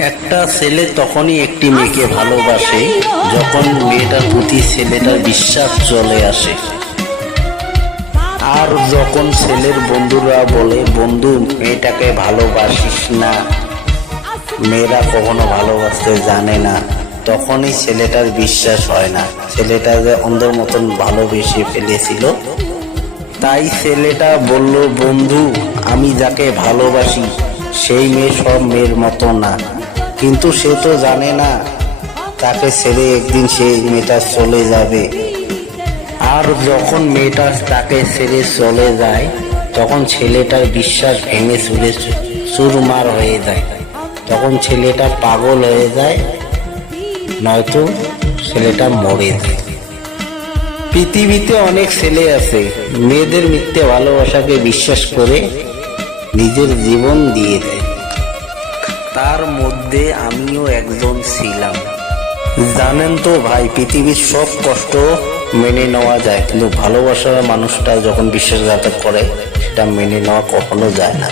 একটা ছেলে তখনই একটি মেয়েকে ভালোবাসে যখন মেয়েটার প্রতি ছেলেটার বিশ্বাস চলে আসে। আর যখন ছেলের বন্ধুরা বলে, বন্ধু মেয়েটাকে ভালোবাসিস না, মেয়েরা কখনো ভালোবাসতে জানে না, তখনই ছেলেটার বিশ্বাস হয় না। ছেলেটা যে অন্ধর মতন ভালোবেসে ফেলেছিল, তাই ছেলেটা বলল, বন্ধু আমি যাকে ভালোবাসি সেই মেয়ে সব মেয়ের মতো না। কিন্তু সে তো জানে না তাকে ছেড়ে একদিন সেই মেয়েটা চলে যাবে। আর যখন মেয়েটা তাকে ছেড়ে চলে যায়, তখন ছেলেটার বিশ্বাস ভেঙে চুরমার হয়ে যায়। তখন ছেলেটা পাগল হয়ে যায়, নয়তো ছেলেটা মরে যায়। পৃথিবীতে অনেক ছেলে আছে মেয়েদের মিথ্যে ভালোবাসাকে বিশ্বাস করে নিজের জীবন দিয়ে দেয়। তার মধ্যে আমিও একজন ছিলাম। জানেন তো ভাই, পৃথিবীর সব কষ্ট মেনে নেওয়া যায়, কিন্তু ভালোবাসার মানুষটা যখন বিশ্বাসঘাতক করে সেটা মেনে নেওয়া কখনো যায় না।